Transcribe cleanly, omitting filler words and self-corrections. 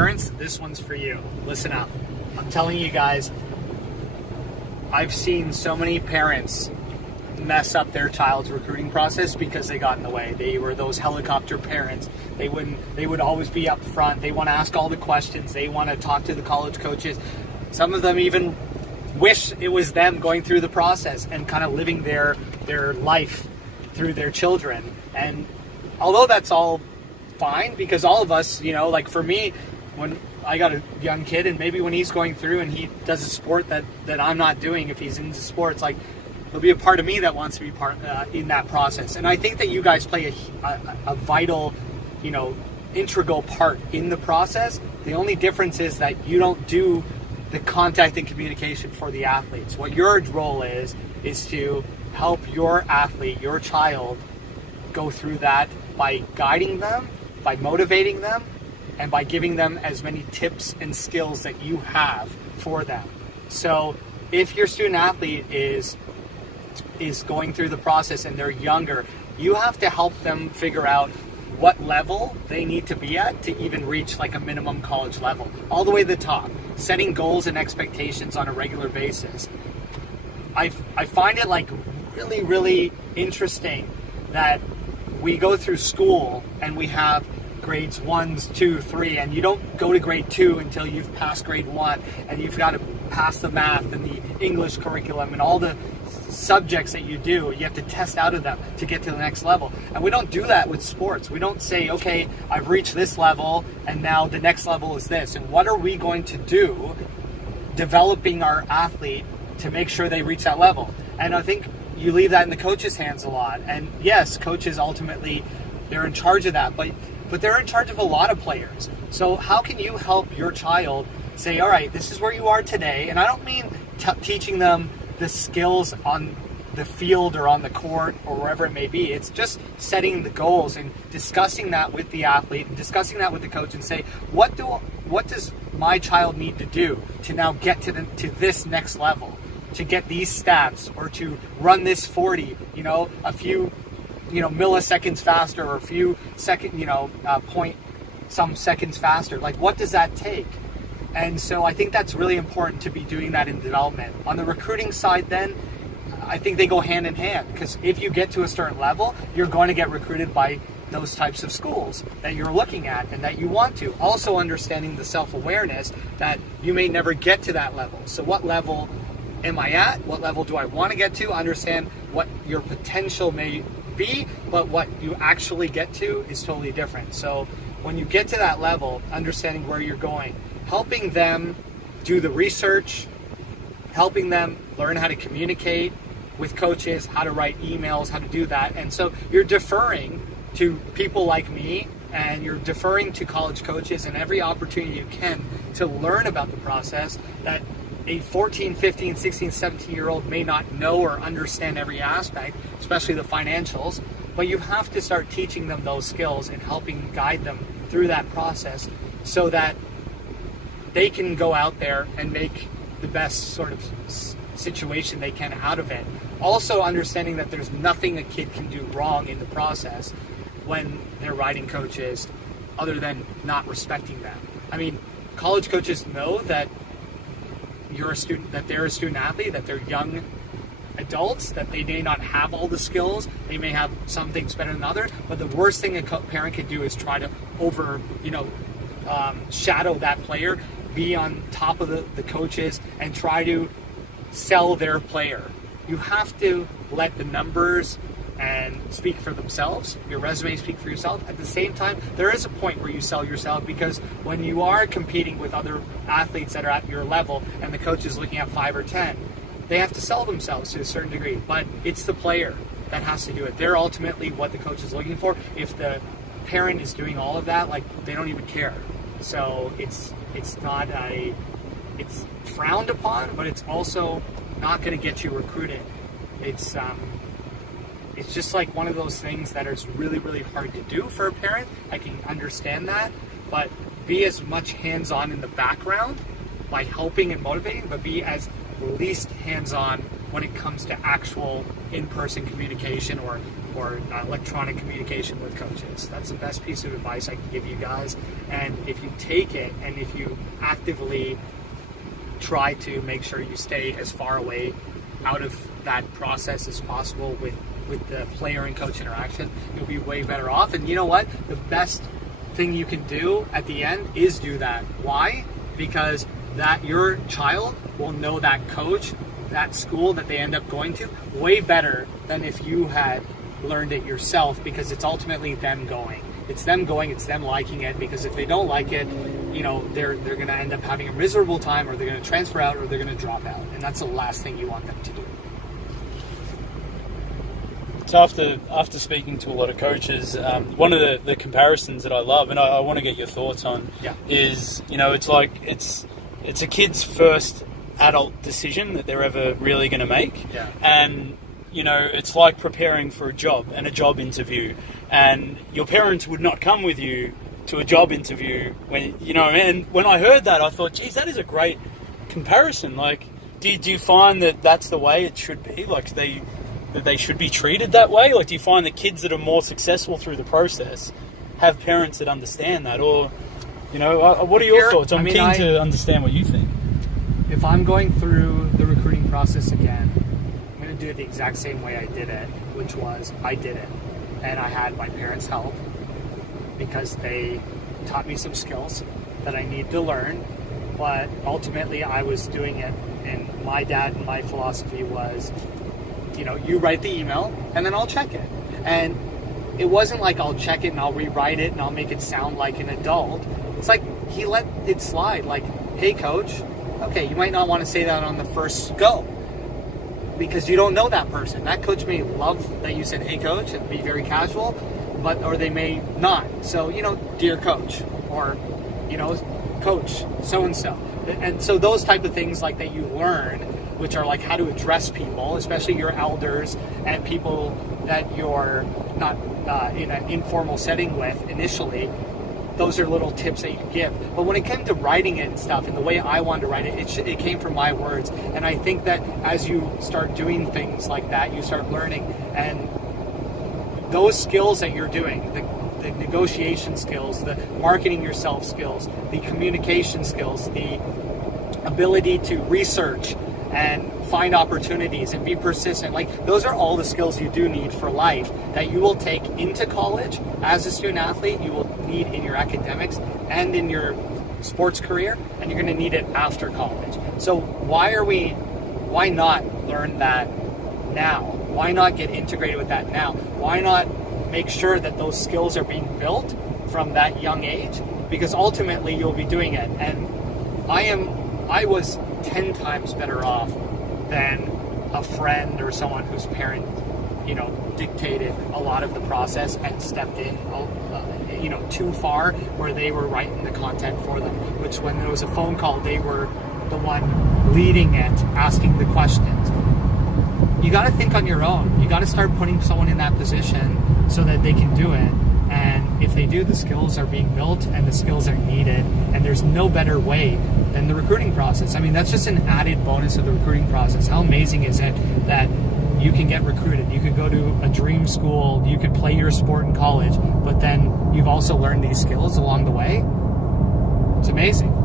parents, this one's for you. Listen up. I'm telling you guys, I've seen so many parents mess up their child's recruiting process because they got in the way. They were those helicopter parents. They would always be up front. They want to ask all the questions. They want to talk to the college coaches. Some of them even wish it was them going through the process and kind of living their life through their children. And although that's all fine, because all of us, like for me, when I got a young kid and maybe when he's going through and he does a sport that I'm not doing, if he's into sports, like there'll be a part of me that wants to be part in that process. And I think that you guys play a vital, integral part in the process. The only difference is that you don't do the contact and communication for the athletes. What your role is to help your athlete, your child, go through that by guiding them, by motivating them, and by giving them as many tips and skills that you have for them. So if your student athlete is going through the process and they're younger, you have to help them figure out what level they need to be at to even reach like a minimum college level, all the way to the top, setting goals and expectations on a regular basis. I find it like really, really interesting that we go through school and we have grades 1s, 2, 3, and you don't go to grade 2 until you've passed grade 1, and you've got to pass the math and the English curriculum and all the subjects that you do. You have to test out of them to get to the next level. And we don't do that with sports. We don't say, okay, I've reached this level and now the next level is this. And what are we going to do developing our athlete to make sure they reach that level? And I think you leave that in the coach's hands a lot. And yes, coaches ultimately, they're in charge of that, but they're in charge of a lot of players. So how can you help your child say, all right, this is where you are today? And I don't mean teaching them the skills on the field or on the court or wherever it may be. It's just setting the goals and discussing that with the athlete and discussing that with the coach and say, what does my child need to do to now get to this next level, to get these stats or to run this 40, a few milliseconds faster or a few point some seconds faster. Like, what does that take? And so I think that's really important to be doing that in development. On the recruiting side then, I think they go hand in hand, because if you get to a certain level, you're going to get recruited by those types of schools that you're looking at and that you want to. Also understanding the self-awareness that you may never get to that level. So what level am I at? What level do I want to get to? Understand what your potential may be, but what you actually get to is totally different. So when you get to that level, understanding where you're going, helping them do the research, helping them learn how to communicate with coaches, how to write emails, how to do that. And so you're deferring to people like me, and you're deferring to college coaches and every opportunity you can to learn about the process that a 14, 15, 16, 17-year-old may not know or understand every aspect, especially the financials, but you have to start teaching them those skills and helping guide them through that process so that they can go out there and make the best sort of situation they can out of it. Also understanding that there's nothing a kid can do wrong in the process when they're riding coaches other than not respecting them. I mean, college coaches know that you're a student, that they're a student athlete, that they're young adults, that they may not have all the skills, they may have some things better than others, but the worst thing a parent can do is try to shadow that player, be on top of the coaches, and try to sell their player. You have to let the numbers and speak for themselves, your resume speak for yourself. At the same time, there is a point where you sell yourself, because when you are competing with other athletes that are at your level and the coach is looking at 5 or 10, they have to sell themselves to a certain degree, but it's the player that has to do it. They're ultimately what the coach is looking for. If the parent is doing all of that, like, they don't even care. So it's frowned upon, but it's also not going to get you recruited. It's just like one of those things that is really, really hard to do for a parent. I can understand that, but be as much hands-on in the background by helping and motivating, but be as least hands-on when it comes to actual in-person communication or electronic communication with coaches. That's the best piece of advice I can give you guys. And if you take it and if you actively try to make sure you stay as far away out of that process as possible with the player and coach interaction, you'll be way better off. And you know what? The best thing you can do at the end is do that. Why? Because that your child will know that coach, that school that they end up going to, way better than if you had learned it yourself, because it's ultimately them going. It's them going, it's them liking it, because if they don't like it, you know, they're going to end up having a miserable time, or they're going to transfer out, or they're going to drop out. And that's the last thing you want them to do. So after speaking to a lot of coaches, one of the comparisons that I love, and I want to get your thoughts on, is, you know, it's like it's a kid's first adult decision that they're ever really going to make. And, you know, it's like preparing for a job and a job interview, and your parents would not come with you to a job interview when, you know, and when I heard that, I thought, geez, that is a great comparison. Like, do you find that that's the way it should be? Like, that they should be treated that way? Like, do you find that kids that are more successful through the process have parents that understand that? Or, you know, what are your thoughts? I'm keen to understand what you think. If I'm going through the recruiting process again, I'm going to do it the exact same way I did it, which was I did it. And I had my parents' help because they taught me some skills that I need to learn. But ultimately, I was doing it, and my philosophy was, you know, you write the email and then I'll check it. And it wasn't like I'll check it and I'll rewrite it and I'll make it sound like an adult. It's like he let it slide. Like, hey, coach, okay, you might not want to say that on the first go because you don't know that person. That coach may love that you said, hey, coach, and be very casual, or they may not. So, you know, dear coach, or, you know, coach so-and-so. And so those type of things like that you learn, which are like how to address people, especially your elders and people that you're not in an informal setting with initially. Those are little tips that you can give. But when it came to writing it and stuff, and the way I wanted to write it, it came from my words. And I think that as you start doing things like that, you start learning. And those skills that you're doing, the negotiation skills, the marketing yourself skills, the communication skills, the ability to research and find opportunities and be persistent. Like, those are all the skills you do need for life that you will take into college as a student athlete, you will need in your academics and in your sports career, and you're going to need it after college. So why not learn that now? Why not get integrated with that now? Why not make sure that those skills are being built from that young age? Because ultimately you'll be doing it. And I was 10 times better off than a friend or someone whose parent, you know, dictated a lot of the process and stepped in, you know, too far, where they were writing the content for them, which when there was a phone call, they were the one leading it, asking the questions. You got to think on your own. You got to start putting someone in that position so that they can do it. And if they do, the skills are being built and the skills are needed. And there's no better way than the recruiting process. I mean, that's just an added bonus of the recruiting process. How amazing is it that you can get recruited? You could go to a dream school, you could play your sport in college, but then you've also learned these skills along the way. It's amazing.